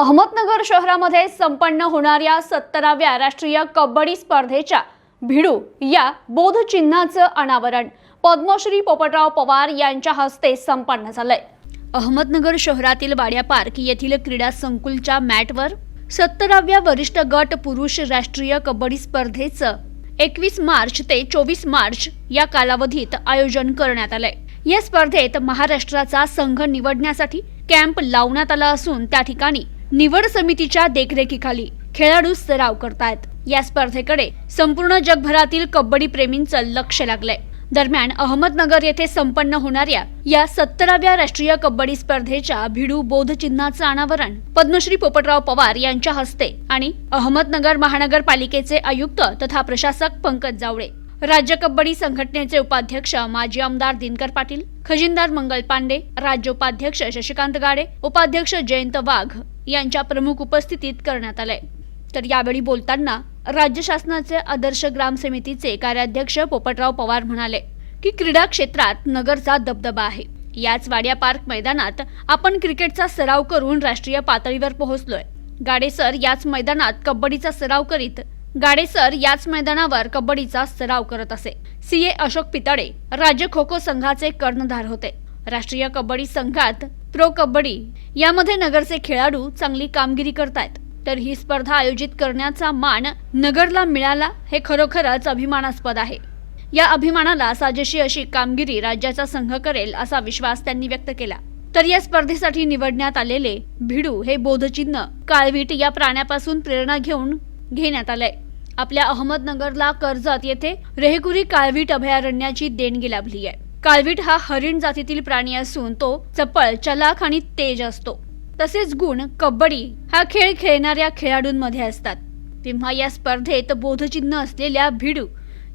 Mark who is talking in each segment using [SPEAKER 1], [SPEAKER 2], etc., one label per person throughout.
[SPEAKER 1] अहमदनगर शहरामध्ये संपन्न होणाऱ्या सत्तराव्या राष्ट्रीय कबड्डी स्पर्धेच्या भिडू या बोधचिन्हाचं अनावरण. पद्मश्री पोपटराव पवार यांच्या हस्ते संपन्न झालंय. अहमदनगर शहरातील वाड्या पार्क येथील क्रीडा संकुलच्या मॅटवर सत्तराव्या वरिष्ठ गट पुरुष राष्ट्रीय कबड्डी स्पर्धेचं एकवीस मार्च ते चोवीस मार्च या कालावधीत आयोजन करण्यात आलंय. या स्पर्धेत महाराष्ट्राचा संघ निवडण्यासाठी कॅम्प लावण्यात आला असून त्या ठिकाणी निवड समितीच्या देखरेखीखाली खेळाडू सराव करतायत. या स्पर्धेकडे संपूर्ण जगभरातील कबड्डी प्रेमींचं लक्ष लागलंय. दरम्यान अहमदनगर येथे संपन्न होणाऱ्या या सत्तराव्या राष्ट्रीय कबड्डी स्पर्धेच्या भिडू बोधचिन्हाचं अनावरण पद्मश्री पोपटराव पवार यांच्या हस्ते आणि अहमदनगर महानगरपालिकेचे आयुक्त तथा प्रशासक पंकज जावळे राज्य कबड्डी संघटनेचे उपाध्यक्ष माजी आमदार दिनकर पाटील खजिनदार मंगल पांडे राज्य उपाध्यक्ष शशिकांत गाडे उपाध्यक्ष जयंत वाघ यांच्या प्रमुख उपस्थितीत करण्यात आलंय. तर यावेळी बोलताना राज्य शासनाचे आदर्श ग्राम समितीचे कार्याध्यक्ष पोपटराव पवार म्हणाले की क्रीडा क्षेत्रात नगरचा दबदबा आहे. याच वाड्या पार्क मैदानात आपण क्रिकेटचा सराव करून राष्ट्रीय पातळीवर पोहोचलोय. गाडेसर याच मैदानात कबड्डीचा सराव करीत गाडेसर याच मैदानावर कबड्डीचा सराव करत असे. सीए अशोक पितळे राज्य खो खो संघाचे कर्णधार होते. राष्ट्रीय कबड्डी संघात प्रो कबड्डी यामध्ये नगरचे खेळाडू चांगली कामगिरी करतायत तर ही स्पर्धा आयोजित करण्याचा मान नगरला मिळाला हे खरोखरच अभिमानास्पद आहे. या अभिमानाला साजेशी अशी कामगिरी राज्याचा संघ करेल असा विश्वास त्यांनी व्यक्त केला. तर या स्पर्धेसाठी निवडण्यात आलेले भिडू हे बोधचिन्ह काळवीट या प्राण्यापासून प्रेरणा घेऊन घेण्यात आलंय. आपल्या अहमदनगरला कर्जत येथे रेहकुरी काळवीट अभयारण्याची देणगी लाभली आहे काळवीट हा हरिण जातीतील प्राणी असून तो चपळ चलाख आणि तेज असतो. तसेच गुण कबड्डी हा खेळ खेळणाऱ्या खेळाडूंमध्ये असतात. तेव्हा या स्पर्धेत बोधचिन्ह असलेल्या भिडू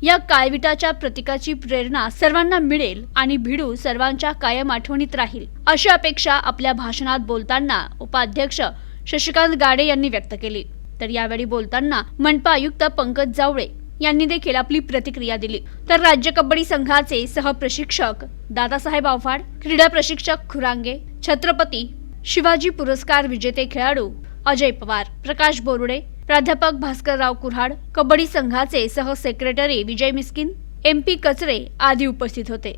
[SPEAKER 1] या काळविटाच्या प्रतीकाची प्रेरणा सर्वांना मिळेल आणि भिडू सर्वांच्या कायम आठवणीत राहील अशी अपेक्षा आपल्या भाषणात बोलताना उपाध्यक्ष शशिकांत गाडे यांनी व्यक्त केली. तर यावेळी बोलताना मनपा आयुक्त पंकज जावळे यांनी देखील आपली प्रतिक्रिया दिली. तर राज्य कबड्डी संघाचे सहप्रशिक्षक दादासाहेब आव्हाड क्रीडा प्रशिक्षक खुरांगे छत्रपती शिवाजी पुरस्कार विजेते खेळाडू अजय पवार प्रकाश बोरुडे प्राध्यापक भास्करराव कुऱ्हाड कबड्डी संघाचे सह secretary Vijay Miskin M P Kachare आदी उपस्थित होते.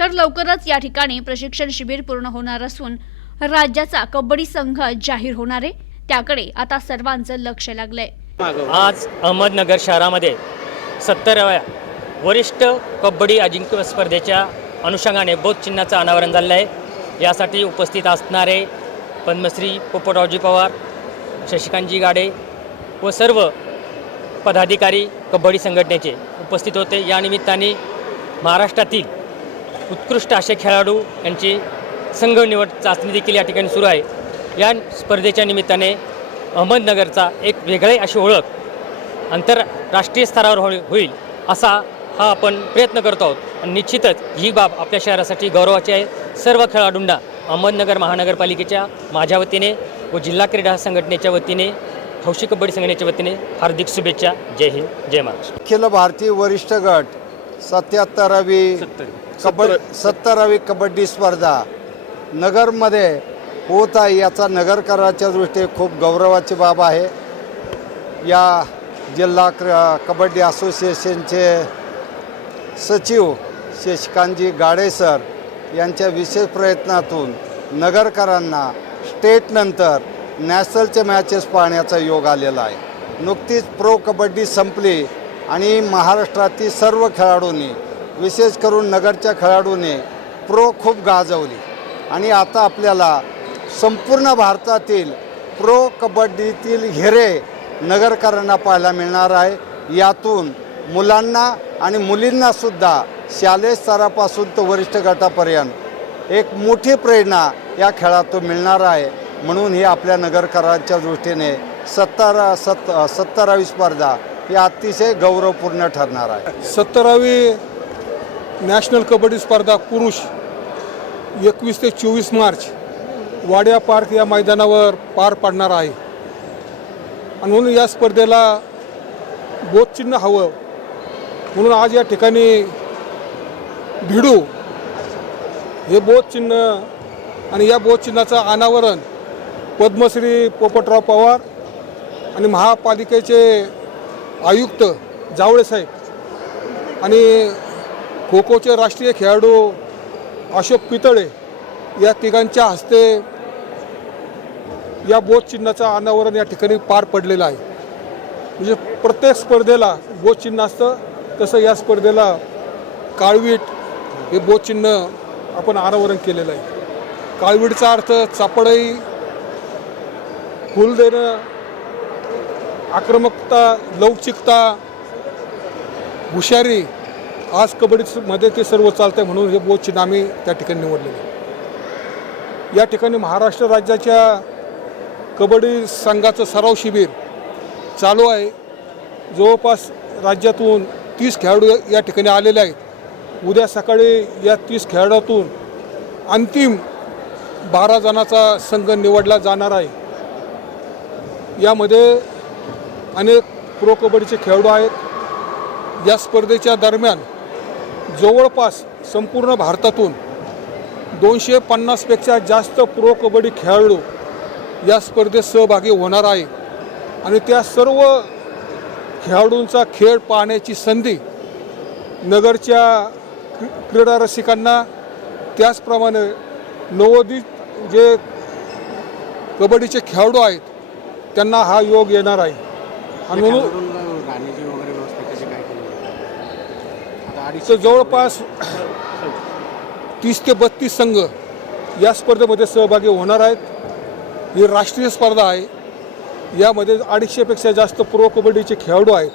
[SPEAKER 1] तर लवकरच या ठिकाणी प्रशिक्षण शिबिर पूर्ण होणार असून राज्याचा कबड्डी संघ जाहीर होणार आहे. त्याकडे आता सर्वांचं लक्ष लागलंय.
[SPEAKER 2] आज अहमदनगर शहरामध्ये सत्तराव्या वरिष्ठ कबड्डी अजिंक्य स्पर्धेच्या अनुषंगाने बोधचिन्हाचं अनावरण झालेलं आहे. यासाठी उपस्थित असणारे पद्मश्री पोपटरावजी पवार शशिकांतजी गाडे व सर्व पदाधिकारी कबड्डी संघटनेचे उपस्थित होते. या निमित्ताने महाराष्ट्रातील उत्कृष्ट असे खेळाडू यांची संघ निवड चाचणी देखील या ठिकाणी सुरू आहे. या स्पर्धेच्या निमित्ताने अहमदनगरचा एक वेगळे अशी ओळख आंतरराष्ट्रीय स्तरावर होई होईल असा हा आपण प्रयत्न करतो आहोत. आणि निश्चितच ही बाब आपल्या शहरासाठी गौरवाची आहे. सर्व खेळाडूंना अहमदनगर महानगरपालिकेच्या माझ्या वतीने व जिल्हा क्रीडा संघटनेच्या वतीने हौशी कबड्डी संघटनेच्या वतीने हार्दिक शुभेच्छा. जय हिंद जय महाराष्ट्र.
[SPEAKER 3] अखिल भारतीय वरिष्ठ गट सत्याहत्तरावी कबड्डी सत्तरावी कबड्डी स्पर्धा नगरमध्ये होत आहे. याचा नगरकराच्या दृष्टीने खूप गौरवाची बाब आहे. या जिल्हा क्र कबड्डी असोसिएशनचे सचिव शशिकांतजी गाडेसर यांच्या विशेष प्रयत्नातून नगरकरांना स्टेटनंतर नॅशनलचे मॅचेस पाहण्याचा योग आलेला आहे. नुकतीच प्रो कबड्डी संपली आणि महाराष्ट्रातील सर्व खेळाडूंनी विशेष करून नगरच्या खेळाडूंनी प्रो खूप गाजवली. आणि आता आपल्याला संपूर्ण भारतातील प्रो कबड्डीतील हिरे नगरकरांना पाहायला मिळणार आहे. यातून मुलांना आणि मुलींनासुद्धा शालेय स्तरापासून तर वरिष्ठ गटापर्यंत एक मोठी प्रेरणा या खेळातून मिळणार आहे. म्हणून ही आपल्या नगरकरांच्या दृष्टीने सत्तरा सत् सत्तरावी स्पर्धा ही अतिशय गौरवपूर्ण ठरणार आहे.
[SPEAKER 4] सत्तरावी नॅशनल कबड्डी स्पर्धा पुरुष एकवीस ते चोवीस मार्च वाड्या पार्क या मैदानावर पार पाडणार आहे. आणि म्हणून या स्पर्धेला बोधचिन्ह हवं. म्हणून आज या ठिकाणी भिडू हे बोधचिन्ह आणि या बोधचिन्हाचं अनावरण पद्मश्री पोपटराव पवार आणि महापालिकेचे आयुक्त जावळेसाहेब आणि खो खोचे राष्ट्रीय खेळाडू अशोक पितळे या तिघांच्या हस्ते या बोध चिन्हाचं अनावरण या ठिकाणी पार पडलेलं आहे. म्हणजे प्रत्येक स्पर्धेला बोध चिन्ह असतं तसं या स्पर्धेला काळवीट हे बोध चिन्ह आपण अनावरण केलेलं आहे. काळवीटचा अर्थ चापडई फुल देणं आक्रमकता लवचिकता हुशारी आज कबड्डीमध्ये ते सर्व चालतं आहे म्हणून हे बोध चिन्ह आम्ही त्या ठिकाणी निवडलेलं. या ठिकाणी महाराष्ट्र राज्याच्या कबड्डी संघाचं सराव शिबिर चालू आहे. जवळपास राज्यातून तीस खेळाडू या ठिकाणी आलेले आहेत. उद्या सकाळी या तीस खेळाडूतून अंतिम बारा जणांचा संघ निवडला जाणार आहे. यामध्ये अनेक प्रो कबड्डीचे खेळाडू आहेत. या स्पर्धेच्या दरम्यान जवळपास संपूर्ण भारतातून दोनशे पन्नासपेक्षा जास्त प्रो कबड्डी खेळाडू या स्पर्धेत सहभागी होणार आहे. आणि त्या सर्व खेळाडूंचा खेळ पाहण्याची संधी नगरच्या क्री- क्रीडा रसिकांना त्याचप्रमाणे नवोदित जे कबड्डीचे खेळाडू आहेत त्यांना हा योग येणार आहे. आणि म्हणून जवळपास तीस ते बत्तीस संघ या स्पर्धेमध्ये सहभागी होणार आहेत. ही राष्ट्रीय स्पर्धा आहे. यामध्ये अडीचशेपेक्षा जास्त प्रो कबड्डीचे खेळाडू आहेत.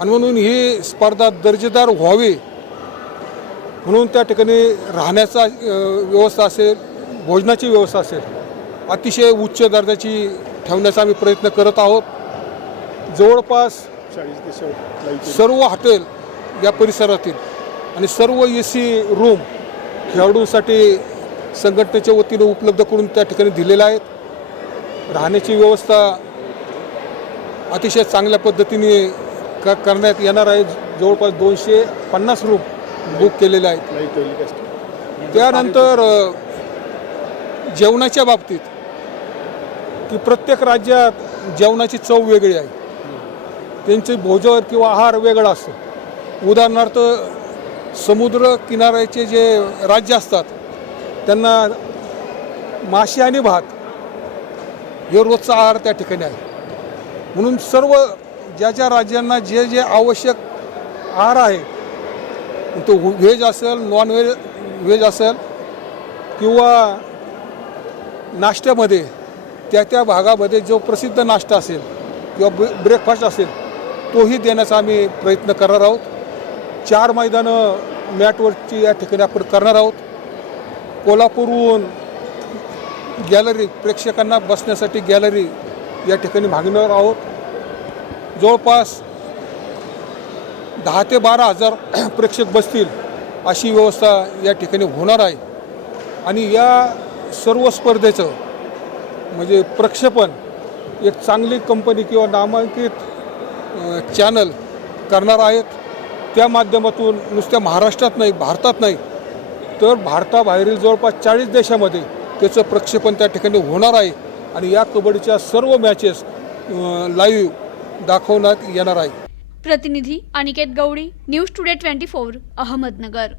[SPEAKER 4] आणि म्हणून ही स्पर्धा दर्जेदार व्हावी म्हणून त्या ठिकाणी राहण्याचा व्यवस्था असेल भोजनाची व्यवस्था असेल अतिशय उच्च दर्जाची ठेवण्याचा आम्ही प्रयत्न करत आहोत. जवळपास सर्व हॉटेल या परिसरातील आणि सर्व ए सी रूम खेळाडूंसाठी संघटनेच्या वतीने उपलब्ध करून त्या ठिकाणी दिलेल्या आहेत. राहण्याची व्यवस्था अतिशय चांगल्या पद्धतीने क करण्यात येणार आहे. जवळपास दोनशे पन्नास रूम बुक केलेले आहेत. त्यानंतर जेवणाच्या बाबतीत की प्रत्येक राज्यात जेवणाची चव वेगळी आहे. त्यांचे भोजन किंवा आहार वेगळा असतो. उदाहरणार्थ समुद्र किनाऱ्याचे जे राज्य असतात त्यांना मासे आणि भात हे रोजचा आहार त्या ठिकाणी आहे. म्हणून सर्व ज्या ज्या राज्यांना जे जे आवश्यक आहार आहे तो व्हेज असेल नॉन व्हेज व्हेज असेल किंवा नाश्त्यामध्ये त्या त्या भागामध्ये जो प्रसिद्ध नाश्ता असेल किंवा ब्रे ब्रेकफास्ट असेल तोही देण्याचा आम्ही प्रयत्न करणार आहोत. चार मैदानं मॅटवरची या ठिकाणी आपण करणार आहोत. कोल्हापूरहून गॅलरी प्रेक्षकांना बसण्यासाठी गॅलरी या ठिकाणी मागणार आहोत. जवळपास दहा ते बारा हजार प्रेक्षक बसतील अशी व्यवस्था या ठिकाणी होणार आहे. आणि या सर्व स्पर्धेचं म्हणजे प्रक्षेपण एक चांगली कंपनी किंवा नामांकित चॅनल करणार आहेत. त्या माध्यमातून नुसत्या महाराष्ट्रात नाही भारतात नाही तर भारताबाहेरील जवळपास चाळीस देशामध्ये त्याचं प्रक्षेपण त्या ठिकाणी होणार आहे आणि या कबड्डीच्या सर्व मॅचेस लाईव्ह दाखवण्यात येणार आहे.
[SPEAKER 1] प्रतिनिधी Aniket Gaudi news today twenty four Ahmednagar.